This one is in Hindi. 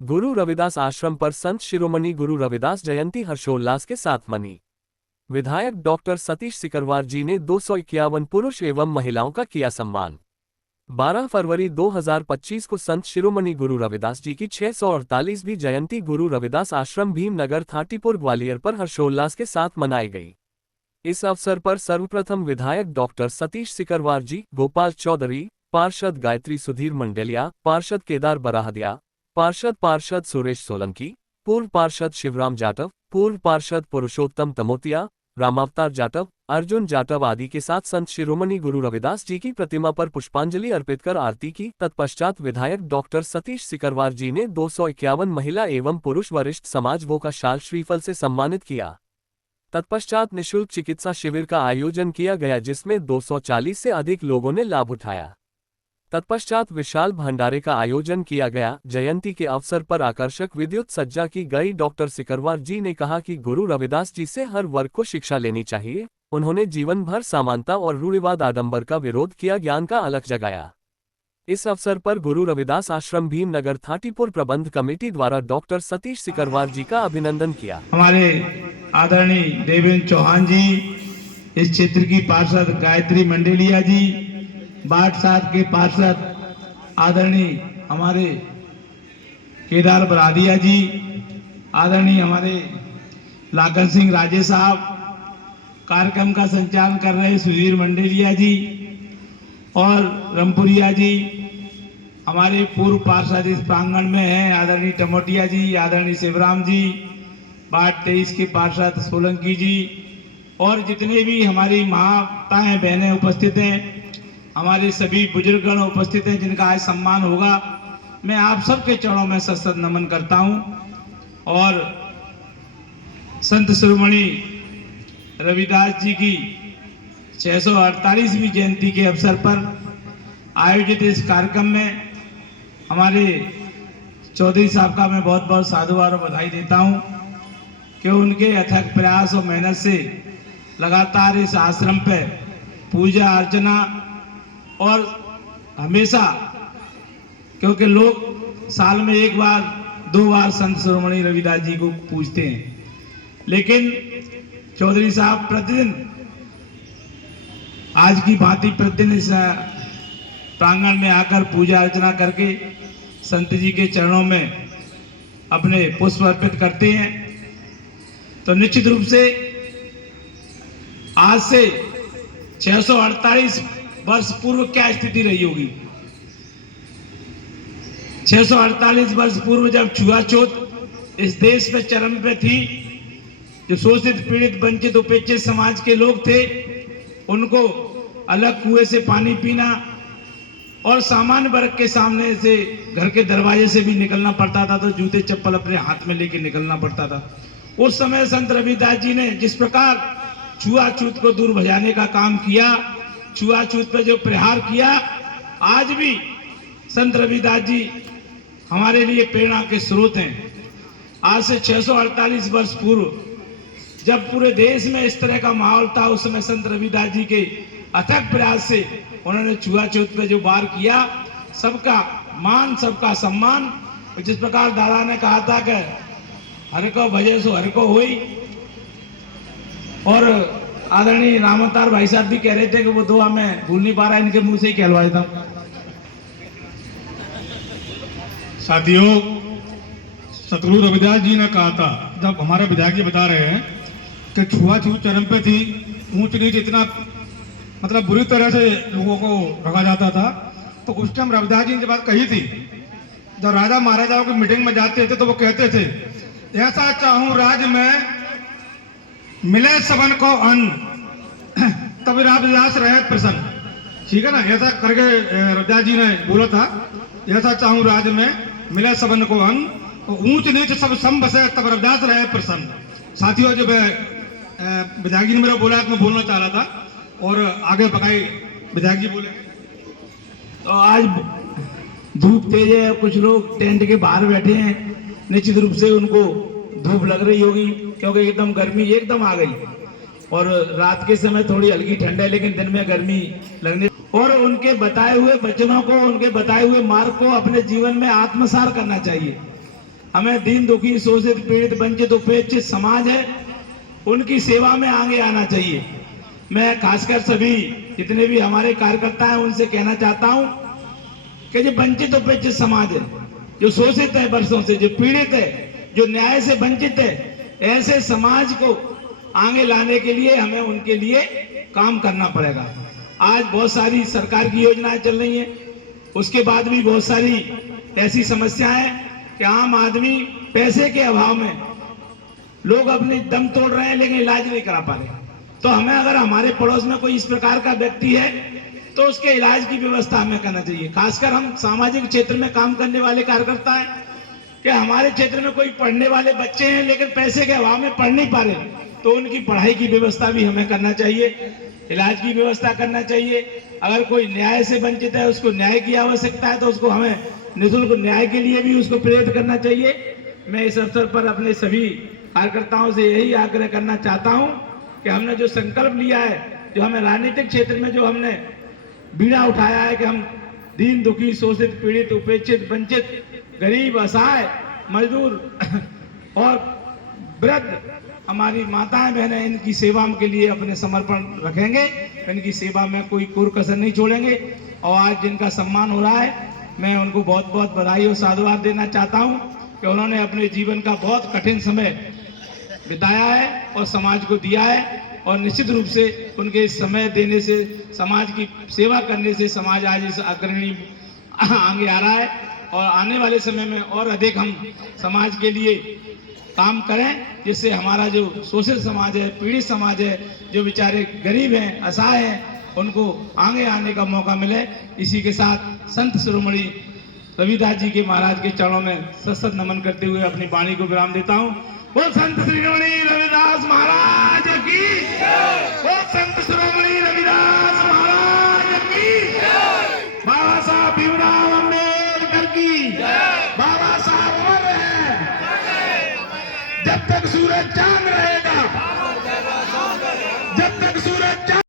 गुरु रविदास आश्रम पर संत शिरोमणि गुरु रविदास जयंती हर्षोल्लास के साथ मनी। विधायक डॉक्टर सतीश सिकरवार जी ने 251 पुरुष एवं महिलाओं का किया सम्मान। 12 फरवरी 2025 को संत शिरोमणि गुरु रविदास जी की 648वीं जयंती गुरु रविदास आश्रम भीमनगर थाटीपुर ग्वालियर पर हर्षोल्लास के साथ मनाई गई। इस अवसर पर सर्वप्रथम विधायक डॉक्टर सतीश सिकरवार जी, गोपाल चौधरी, पार्षद गायत्री सुधीर मंडेलिया, पार्षद केदार बराहदिया, पार्षद सुरेश सोलंकी, पूर्व पार्षद शिवराम जाटव, पूर्व पार्षद पुरुषोत्तम तमोतिया, रामावतार जाटव, अर्जुन जाटव आदि के साथ संत शिरोमणि गुरु रविदास जी की प्रतिमा पर पुष्पांजलि अर्पित कर आरती की। तत्पश्चात विधायक डॉक्टर सतीश सिकरवार जी ने 251 महिला एवं पुरुष वरिष्ठ समाजों का शाल श्रीफल से सम्मानित किया। तत्पश्चात निःशुल्क चिकित्सा शिविर का आयोजन किया गया जिसमें 240 से अधिक लोगों ने लाभ उठाया। तत्पश्चात विशाल भंडारे का आयोजन किया गया। जयंती के अवसर पर आकर्षक विद्युत सज्जा की गई। डॉक्टर सिकरवार जी ने कहा कि गुरु रविदास जी से हर वर्ग को शिक्षा लेनी चाहिए। उन्होंने जीवन भर समानता और रूढ़िवाद आडंबर का विरोध किया, ज्ञान का अलख जगाया। इस अवसर पर गुरु रविदास आश्रम भीमनगर थाटीपुर प्रबंध कमेटी द्वारा डॉक्टर सतीश सिकरवार जी का अभिनंदन किया। हमारे आदरणीय देवेंद्र चौहान जी, इस क्षेत्र की पार्षद गायत्री मंडेलिया जी, बाट 7 के पार्षद आदरणीय हमारे केदार बरादिया जी, आदरणीय हमारे लाखन सिंह राजे साहब, कार्यक्रम का संचालन कर रहे सुधीर मंडेलिया जी और रमपुरिया जी, हमारे पूर्व पार्षद इस प्रांगण में हैं आदरणीय टमोटिया जी, आदरणीय शिवराम जी, बाट 23 के पार्षद सोलंकी जी और जितने भी हमारी माताएं बहनें उपस्थित हैं, हमारे सभी बुजुर्गगण उपस्थित हैं जिनका आज सम्मान होगा, मैं आप सबके चरणों में सशक्त नमन करता हूं। और संत शिरोमणि रविदास जी की 648वीं जयंती के अवसर पर आयोजित इस कार्यक्रम में हमारे चौधरी साहब का मैं बहुत बहुत साधुवाद और बधाई देता हूं कि उनके अथक प्रयास और मेहनत से लगातार इस आश्रम पर पूजा अर्चना और हमेशा, क्योंकि लोग साल में एक बार 2 बार संत शिरोमणि रविदास जी को पूजते हैं, लेकिन चौधरी साहब प्रतिदिन आज की भांति प्रतिदिन इस प्रांगण में आकर पूजा अर्चना करके संत जी के चरणों में अपने पुष्प अर्पित करते हैं। तो निश्चित रूप से आज से 648 वर्ष पूर्व क्या स्थिति रही होगी। 648 वर्ष पूर्व जब छुआछूत इस देश में चरम पे थी, जो शोषित पीड़ित वंचित उपेक्षित समाज के लोग थे, उनको अलग कुएं से पानी पीना और सामान्य वर्ग के सामने से घर के दरवाजे से भी निकलना पड़ता था, तो जूते चप्पल अपने हाथ में लेके निकलना पड़ता था। उस समय संत रविदास जी ने जिस प्रकार छुआछूत को दूर भजाने का काम किया, छुआछूत पे जो प्रहार किया, आज भी संत रविदास जी हमारे लिए प्रेरणा के स्रोत हैं। आज से 648 वर्ष पूर्व जब पूरे देश में इस तरह का माहौल था, उस समय संत रविदास जी के अथक प्रयास से उन्होंने छुआछूत पे जो वार किया, सबका मान सबका सम्मान। जिस प्रकार दादा ने कहा था कि हर को भजे सो हर को होई, और आदरणीय रामावतार भाई साहब भी कह रहे थे कि वो दुआ मैं भूल नहीं पा रहा, इनके मुंह से ही कहलवा देता हूं। साथियों, सतगुरु रविदास जी ने कहा था, जब हमारे विधायक जी बता रहे हैं कि छुआछूत चरम पे थी, ऊंच नीच इतना मतलब बुरी तरह से लोगों को रखा जाता था, तो उस टाइम रविदास जी ने बात कही थी। जब राजा महाराजाओं की मीटिंग में जाते थे तो वो कहते थे, ऐसा चाहूं राज में मिले सबन को अन्न, तब रविदास रहे प्रसन्न। ठीक है ना, ऐसा करके रविदास जी ने बोला था, ऐसा चाहूं राज में मिले सबन को अन्न, तो ऊंच नीच सब सम बसे, तब रविदास रहे प्रसन्न। साथियों, जब विधायक जी ने मेरा बोला तो मैं बोलना चाह रहा था, और आगे बकाई विधायक जी बोले। तो आज धूप तेज है, कुछ लोग टेंट के बाहर बैठे हैं, निश्चित रूप से उनको धूप लग रही होगी क्योंकि एकदम गर्मी एकदम आ गई, और रात के समय थोड़ी हल्की ठंड है, लेकिन दिन में गर्मी लगने। और उनके बताए हुए वचनों को, उनके बताए हुए मार्ग को अपने जीवन में आत्मसात करना चाहिए। हमें दीन दुखी शोषित पीड़ित वंचित उपेक्षित समाज है उनकी सेवा में आगे आना चाहिए। मैं खासकर सभी जितने भी हमारे कार्यकर्ता हैं उनसे कहना चाहता हूं कि जो वंचित उपेक्षित समाज है, जो शोषित है वर्षों से, जो पीड़ित है, जो न्याय से वंचित है, ऐसे समाज को आगे लाने के लिए हमें उनके लिए काम करना पड़ेगा। आज बहुत सारी सरकार की योजनाएं चल रही हैं, उसके बाद भी बहुत सारी ऐसी समस्याएं हैं कि आम आदमी पैसे के अभाव में लोग अपनी दम तोड़ रहे हैं लेकिन इलाज नहीं करा पा रहे। तो हमें अगर हमारे पड़ोस में कोई इस प्रकार का व्यक्ति है तो उसके इलाज की व्यवस्था हमें करना चाहिए। खासकर हम सामाजिक क्षेत्र में काम करने वाले कार्यकर्ता हैं कि हमारे क्षेत्र में कोई पढ़ने वाले बच्चे हैं लेकिन पैसे के अभाव में पढ़ नहीं पा रहे, तो उनकी पढ़ाई की व्यवस्था भी हमें करना चाहिए, इलाज की व्यवस्था करना चाहिए। अगर कोई न्याय से वंचित है, उसको न्याय की आवश्यकता है, तो उसको हमें निःशुल्क न्याय के लिए भी उसको प्रेरित करना चाहिए। मैं इस अवसर पर अपने सभी कार्यकर्ताओं से यही आग्रह करना चाहता हूं कि हमने जो संकल्प लिया है, जो हमें राजनीतिक क्षेत्र में जो हमने बीड़ा उठाया है कि हम दीन दुखी शोषित पीड़ित उपेक्षित वंचित गरीब असहाय मजदूर और वृद्ध हमारी माताएं बहनें, इनकी सेवा के लिए अपने समर्पण रखेंगे, इनकी सेवा में कोई कोर कसर नहीं छोड़ेंगे। और आज जिनका सम्मान हो रहा है, मैं उनको बहुत बहुत बधाई और साधुवाद देना चाहता हूं कि उन्होंने अपने जीवन का बहुत कठिन समय बिताया है और समाज को दिया है, और निश्चित रूप से उनके इस समय देने से, समाज की सेवा करने से समाज आज इस अग्रणी आगे आ रहा है। और आने वाले समय में और अधिक हम समाज के लिए काम करें, जिससे हमारा जो शोषित समाज है, पीड़ित समाज है, जो बेचारे गरीब हैं, असहाय हैं, उनको आगे आने का मौका मिले। इसी के साथ संत शिरोमणि रविदास जी के महाराज के चरणों में सशक्त नमन करते हुए अपनी वाणी को विराम देता हूँ। वो संत शिरोमणि रविदास महाराज की, वो संत शिरोमणि रविदास महाराज की, बाबा साहब भीमराव अम्बेडकर की, बाबा साहब अमर है, जब तक सूरज चांद रहेगा, जब तक